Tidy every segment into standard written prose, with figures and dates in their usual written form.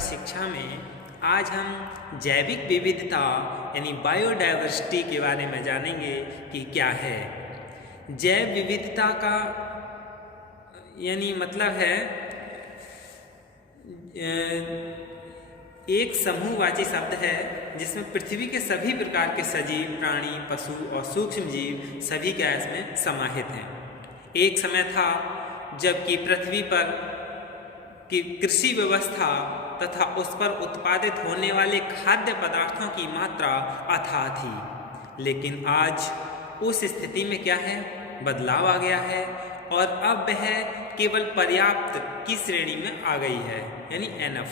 शिक्षा में आज हम जैविक विविधता यानी बायोडायवर्सिटी के बारे में जानेंगे कि क्या है। जैव विविधता का यानी मतलब है एक समूहवाची शब्द है जिसमें पृथ्वी के सभी प्रकार के सजीव, प्राणी, पशु और सूक्ष्म जीव सभी क्या इसमें समाहित हैं। एक समय था जबकि पृथ्वी पर की कृषि व्यवस्था तथा उस पर उत्पादित होने वाले खाद्य पदार्थों की मात्रा अथाह थी, लेकिन आज उस स्थिति में क्या है, बदलाव आ गया है और अब वह केवल पर्याप्त की श्रेणी में आ गई है, यानी एनफ।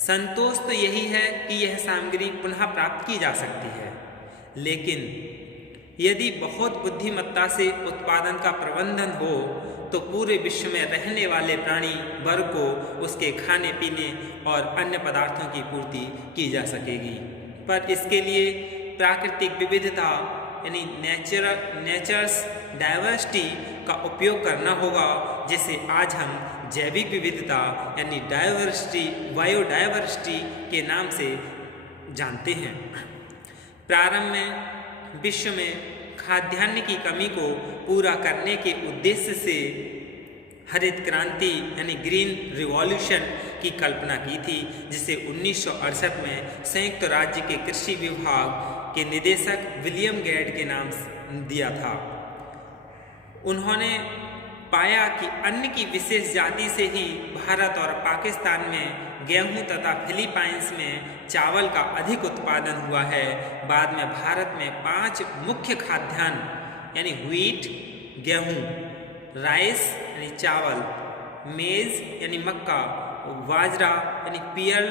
संतोष तो यही है कि यह सामग्री पुनः प्राप्त की जा सकती है, लेकिन यदि बहुत बुद्धिमत्ता से उत्पादन का प्रबंधन हो तो पूरे विश्व में रहने वाले प्राणी वर्ग को उसके खाने पीने और अन्य पदार्थों की पूर्ति की जा सकेगी। पर इसके लिए प्राकृतिक विविधता यानी नेचर्स डाइवर्सिटी का उपयोग करना होगा, जिसे आज हम जैविक विविधता यानी बायोडायवर्सिटी के नाम से जानते हैं। प्रारंभ में विश्व में खाद्यान्न की कमी को पूरा करने के उद्देश्य से हरित क्रांति यानी ग्रीन रिवॉल्यूशन की कल्पना की थी, जिसे 1968 में संयुक्त राज्य के कृषि विभाग के निदेशक विलियम गेट के नाम दिया था। उन्होंने पाया कि अन्न की विशेष जाति से ही भारत और पाकिस्तान में गेहूं तथा फिलीपाइंस में चावल का अधिक उत्पादन हुआ है। बाद में भारत में 5 मुख्य खाद्यान्न यानी व्हीट गेहूं, राइस यानी चावल, मेज यानी मक्का, बाजरा यानी पीयल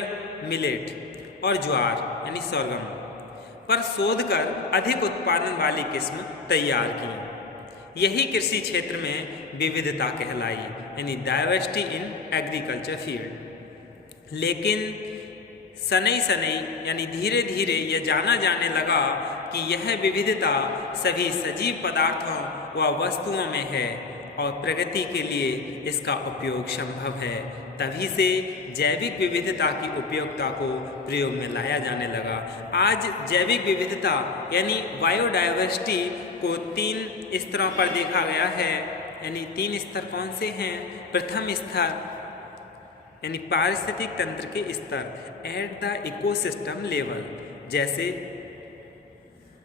मिलेट और ज्वार यानी sorghum पर शोध कर अधिक उत्पादन वाली किस्म तैयार की। यही कृषि क्षेत्र में विविधता कहलाई यानी डाइवर्सिटी इन एग्रीकल्चर फील्ड। लेकिन सनई सनई यानी धीरे धीरे यह जाना जाने लगा कि यह विविधता सभी सजीव पदार्थों व वस्तुओं में है और प्रगति के लिए इसका उपयोग संभव है। तभी से जैविक विविधता की उपयोगिता को प्रयोग में लाया जाने लगा। आज जैविक विविधता यानी बायोडायवर्सिटी को 3 स्तरों पर देखा गया है। यानी 3 स्तर कौन से हैं? प्रथम स्तर यानी पारिस्थितिक तंत्र के स्तर एट द इकोसिस्टम लेवल, जैसे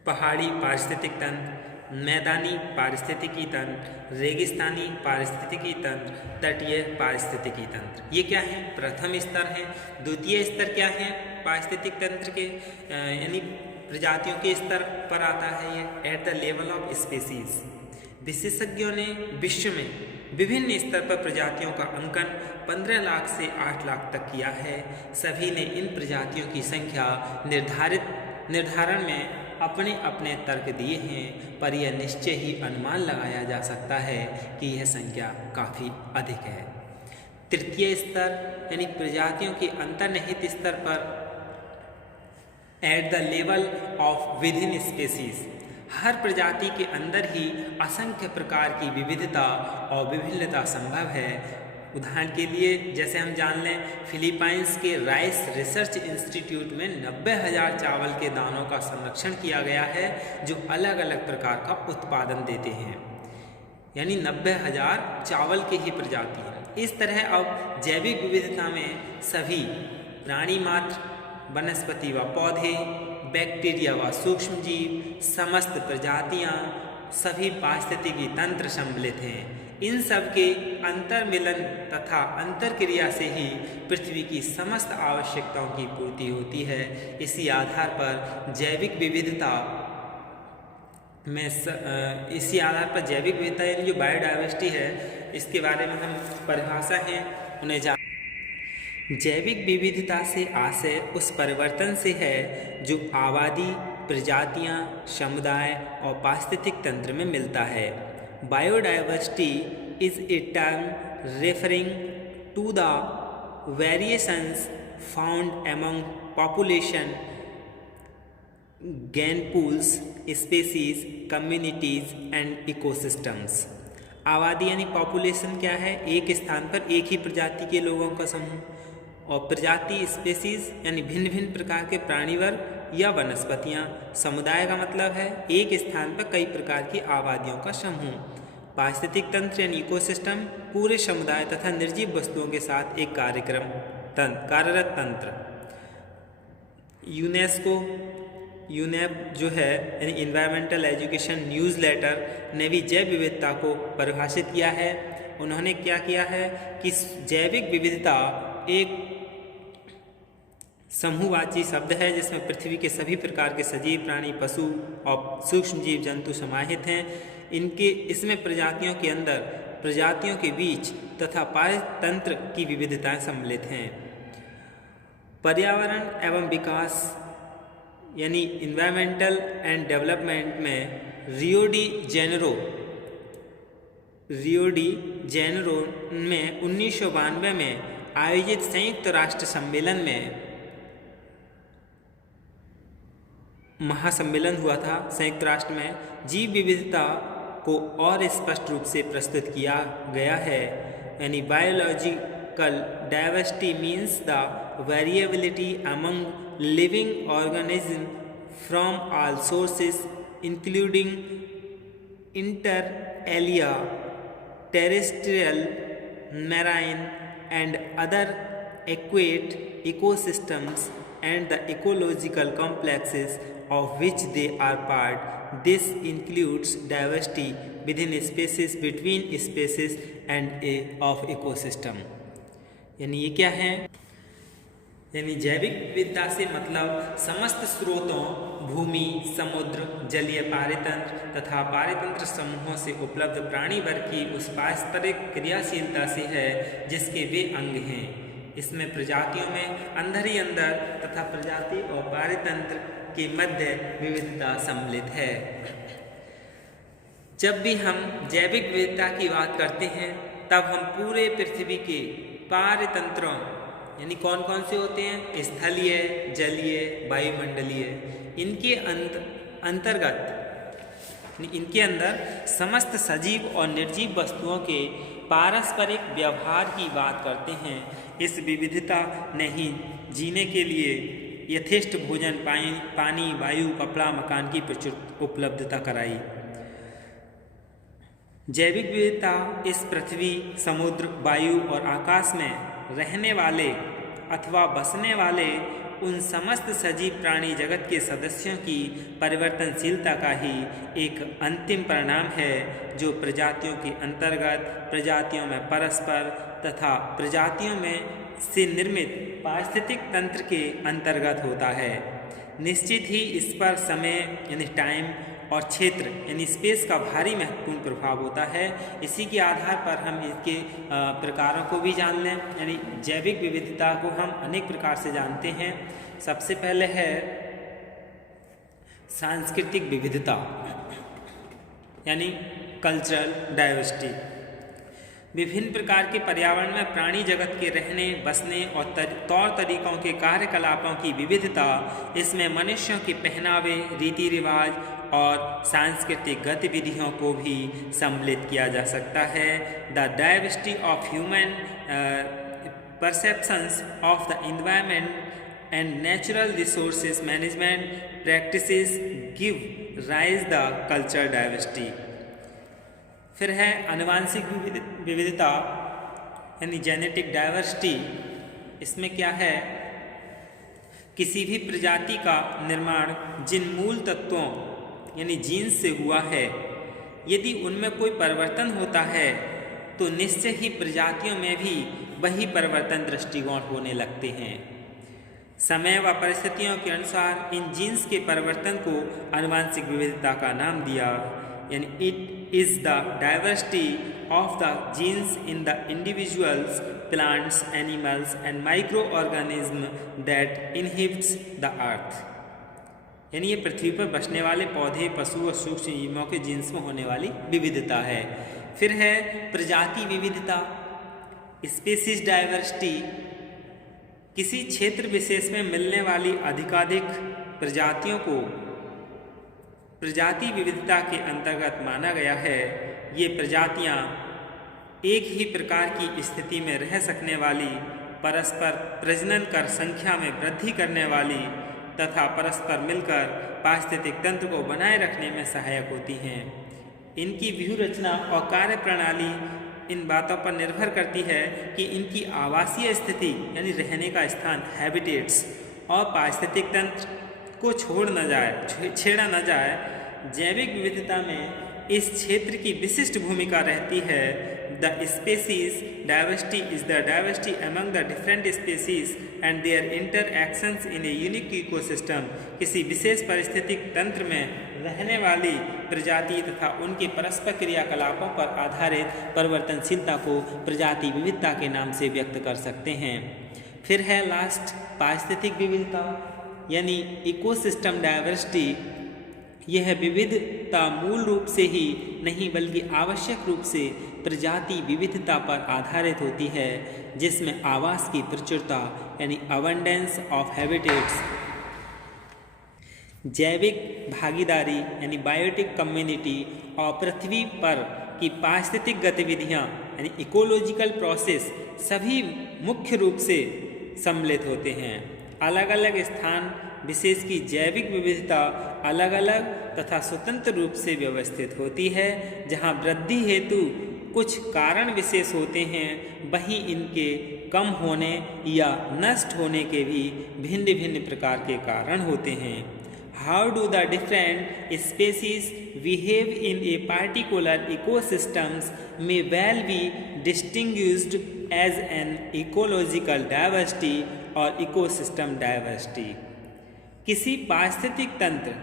पहाड़ी पारिस्थितिक तंत्र, मैदानी पारिस्थितिकी तंत्र, रेगिस्तानी पारिस्थितिकी तंत्र, तटीय पारिस्थितिकी तंत्र। ये क्या है? प्रथम स्तर है। द्वितीय स्तर क्या है पारिस्थितिक तंत्र के यानी प्रजातियों के स्तर पर आता है ये eight the level of species. विशेषज्ञों ने विश्व में विभिन्न स्तर पर प्रजातियों का अंकन 15 लाख से 8 लाख तक किया है। सभी ने इन प्रजातियों की संख्या निर्धारण में अपने अपने तर्क दिए हैं, पर यह निश्चय ही अनुमान लगाया जा सकता है कि यह संख्या काफ़ी अधिक है। तृतीय स्तर यानी प्रजातियों के अंतर्निहित स्तर पर at the level of within species, हर प्रजाति के अंदर ही असंख्य प्रकार की विविधता और विभिन्नता संभव है। उदाहरण के लिए जैसे हम जान लें, फिलीपाइंस के राइस रिसर्च इंस्टीट्यूट में 90,000 चावल के दानों का संरक्षण किया गया है जो अलग अलग प्रकार का उत्पादन देते हैं, यानी 90,000 चावल के ही प्रजाति हैं। इस तरह अब जैविक विविधता में सभी प्राणी मात्र, वनस्पति व पौधे, बैक्टीरिया व सूक्ष्म जीव, समस्त प्रजातियां, सभी पारिस्थितिकी तंत्र सम्मिलित हैं। इन सब के अंतर्मिलन तथा अंतरक्रिया से ही पृथ्वी की समस्त आवश्यकताओं की पूर्ति होती है। इसी आधार पर जैविक विविधता यानी जो बायोडायवर्सिटी है, इसके बारे में हम परिभाषा है उन्हें जान। जैविक विविधता से आशय उस परिवर्तन से है जो आबादी, प्रजातियां, समुदाय और पारिस्थितिक तंत्र में मिलता है। Biodiversity is a term referring to the variations found among population, gene pools, species, communities and ecosystems. आबादी यानी पॉपुलेशन क्या है? एक स्थान पर एक ही प्रजाति के लोगों का समूह। और प्रजाति स्पेसीज यानी भिन्न भिन्न प्रकार के प्राणी वर्ग या वनस्पतियाँ। समुदाय का मतलब है एक स्थान पर कई प्रकार की आबादियों का समूह। पारिस्थितिक तंत्र यानी इकोसिस्टम पूरे समुदाय तथा निर्जीव वस्तुओं के साथ एक कार्यरत तंत्र। यूनेप जो है यानी इन्वायरमेंटल एजुकेशन न्यूज़लेटर ने भी जैव विविधता को परिभाषित किया है। उन्होंने क्या किया है कि जैविक विविधता एक समूहवाची शब्द है जिसमें पृथ्वी के सभी प्रकार के सजीव प्राणी, पशु और सूक्ष्म जीव जंतु समाहित हैं। इसमें प्रजातियों के अंदर, प्रजातियों के बीच तथा पारितंत्र की विविधताएं सम्मिलित हैं। पर्यावरण एवं विकास यानी इन्वायरमेंटल एंड डेवलपमेंट में रियो डी जेनेरो में 1992 में आयोजित संयुक्त राष्ट्र सम्मेलन में महासम्मेलन हुआ था। संयुक्त राष्ट्र में जीव विविधता को और स्पष्ट रूप से प्रस्तुत किया गया है। यानी biological diversity means the variability among living organism from all sources including inter alia, terrestrial, marine and other aquatic ecosystems and the ecological complexes of which they are part. This includes diversity within species, between species and of ecosystem. यानी ये क्या है? यानी जैविक विविधता से मतलब समस्त स्रोतों, भूमि, समुद्र, जलीय पारितंत्र तथा पारितंत्र समूहों से उपलब्ध प्राणी वर्ग की उस पारस्परिक क्रियाशीलता से है जिसके वे अंग हैं। इसमें प्रजातियों में अंदर ही अंदर तथा प्रजाति और पारितंत्र के मध्य विविधता सम्मिलित है। जब भी हम जैविक विविधता की बात करते हैं तब हम पूरे पृथ्वी के पारितंत्रों यानी कौन कौन से होते हैं, स्थलीय, जलीय, वायुमंडलीय, इनके अंदर समस्त सजीव और निर्जीव वस्तुओं के पारस्परिक व्यवहार की बात करते हैं। इस विविधता ने ही जीने के लिए यथेष्ट भोजन, पानी, वायु, कपड़ा, मकान की प्रचुर उपलब्धता कराई। जैविक विविधता इस पृथ्वी, समुद्र, वायु और आकाश में रहने वाले अथवा बसने वाले उन समस्त सजीव प्राणी जगत के सदस्यों की परिवर्तनशीलता का ही एक अंतिम परिणाम है जो प्रजातियों के अंतर्गत, प्रजातियों में परस्पर तथा प्रजातियों में से निर्मित पारिस्थितिक तंत्र के अंतर्गत होता है। निश्चित ही इस पर समय यानी टाइम और क्षेत्र यानी स्पेस का भारी महत्वपूर्ण प्रभाव होता है। इसी के आधार पर हम इसके प्रकारों को भी जान लें। यानी जैविक विविधता को हम अनेक प्रकार से जानते हैं। सबसे पहले है सांस्कृतिक विविधता यानी कल्चरल डाइवर्सिटी। विभिन्न प्रकार के पर्यावरण में प्राणी जगत के रहने, बसने और तौर तरीकों के कार्यकलापों की विविधता, इसमें मनुष्यों के पहनावे, रीति रिवाज और सांस्कृतिक गतिविधियों को भी सम्मिलित किया जा सकता है। The diversity of human perceptions of the environment and natural resources management practices give rise the cultural diversity. फिर है आनुवांशिक विविधता यानी जेनेटिक डाइवर्सिटी। इसमें क्या है, किसी भी प्रजाति का निर्माण जिन मूल तत्वों यानी जीन्स से हुआ है, यदि उनमें कोई परिवर्तन होता है तो निश्चय ही प्रजातियों में भी वही परिवर्तन दृष्टिकोण होने लगते हैं। समय व परिस्थितियों के अनुसार इन जीन्स के परिवर्तन को आनुवांशिक विविधता का नाम दिया। यानी it is the diversity of the genes in the individuals, plants, animals and micro organism that inhibits the earth. यानी ये पृथ्वी पर बसने वाले पौधे, पशु और सूक्ष्म जीवों के जीन्स में होने वाली विविधता है। फिर है प्रजाति विविधता, स्पीसीज डाइवर्सिटी। किसी क्षेत्र विशेष में मिलने वाली अधिकाधिक प्रजातियों को प्रजाति विविधता के अंतर्गत माना गया है। ये प्रजातियां एक ही प्रकार की स्थिति में रह सकने वाली परस्पर प्रजनन कर संख्या में वृद्धि करने वाली तथा परस्पर मिलकर पारिस्थितिक तंत्र को बनाए रखने में सहायक होती हैं। इनकी व्यूह रचना और कार्य प्रणाली इन बातों पर निर्भर करती है कि इनकी आवासीय स्थिति यानी रहने का स्थान हैबिटेट्स और पारिस्थितिक तंत्र को छेड़ा न जाए। जैविक विविधता में इस क्षेत्र की विशिष्ट भूमिका रहती है। The species diversity is the diversity among the different species and their interactions in a unique ecosystem. किसी विशेष पारिस्थितिक तंत्र में रहने वाली प्रजाति तथा उनके परस्पर क्रियाकलापों पर आधारित परिवर्तनशीलता को प्रजाति विविधता के नाम से व्यक्त कर सकते हैं। फिर है लास्ट पारिस्थितिक विविधता यानी इकोसिस्टम डाइवर्सिटी। यह विविधता मूल रूप से ही नहीं बल्कि आवश्यक रूप से प्रजाति विविधता पर आधारित होती है, जिसमें आवास की प्रचुरता यानी अबंडेंस ऑफ हैबिटेट्स, जैविक भागीदारी यानी बायोटिक कम्युनिटी और पृथ्वी पर की पारिस्थितिक गतिविधियाँ यानी इकोलॉजिकल प्रोसेस सभी मुख्य रूप से सम्मिलित होते हैं। अलग अलग स्थान विशेष की जैविक विविधता अलग अलग तथा स्वतंत्र रूप से व्यवस्थित होती है। जहाँ वृद्धि हेतु कुछ कारण विशेष होते हैं, वहीं इनके कम होने या नष्ट होने के भी भिन्न भिन्न प्रकार के कारण होते हैं। How do the different species behave in a particular ecosystems may well be distinguished as an ecological diversity और इकोसिस्टम डाइवर्सिटी। किसी पारिस्थितिक तंत्र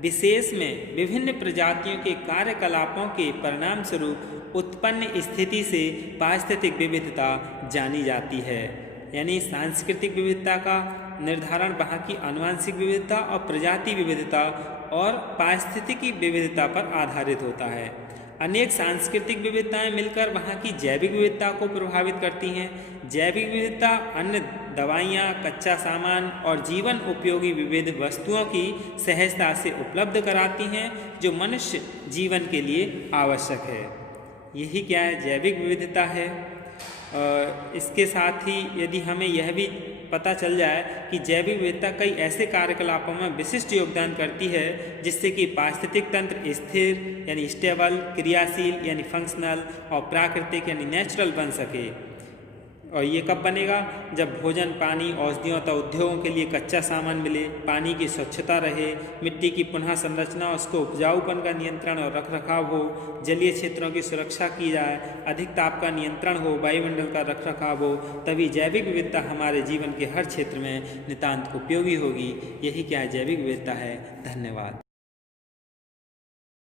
विशेष में विभिन्न प्रजातियों के कार्यकलापों के परिणाम स्वरूप उत्पन्न स्थिति से पारिस्थितिक विविधता जानी जाती है। यानी सांस्कृतिक विविधता का निर्धारण वहाँ की आनुवंशिक विविधता और प्रजाति विविधता और पारिस्थितिकी विविधता पर आधारित होता है। अनेक सांस्कृतिक विविधताएं मिलकर वहाँ की जैविक विविधता को प्रभावित करती हैं। जैविक विविधता अन्य दवाइयाँ, कच्चा सामान और जीवन उपयोगी विविध वस्तुओं की सहजता से उपलब्ध कराती हैं, जो मनुष्य जीवन के लिए आवश्यक है। यही क्या है, जैविक विविधता है। इसके साथ ही यदि हमें यह भी पता चल जाए कि जैविक विविधता कई ऐसे कार्यकलापों में विशिष्ट योगदान करती है जिससे कि पारिस्थितिक तंत्र स्थिर यानी स्टेबल, क्रियाशील यानी फंक्शनल और प्राकृतिक यानी नेचुरल बन सके। और ये कब बनेगा, जब भोजन, पानी, औषधियों तथा उद्योगों के लिए कच्चा सामान मिले, पानी की स्वच्छता रहे, मिट्टी की पुनः संरचना, उसको उपजाऊपन का नियंत्रण और रखरखाव हो, जलीय क्षेत्रों की सुरक्षा की जाए, अधिक ताप का नियंत्रण हो, वायुमंडल का रखरखाव हो, तभी जैविक विविधता हमारे जीवन के हर क्षेत्र में नितांत उपयोगी होगी। यही क्या है, जैविक विविधता है। धन्यवाद।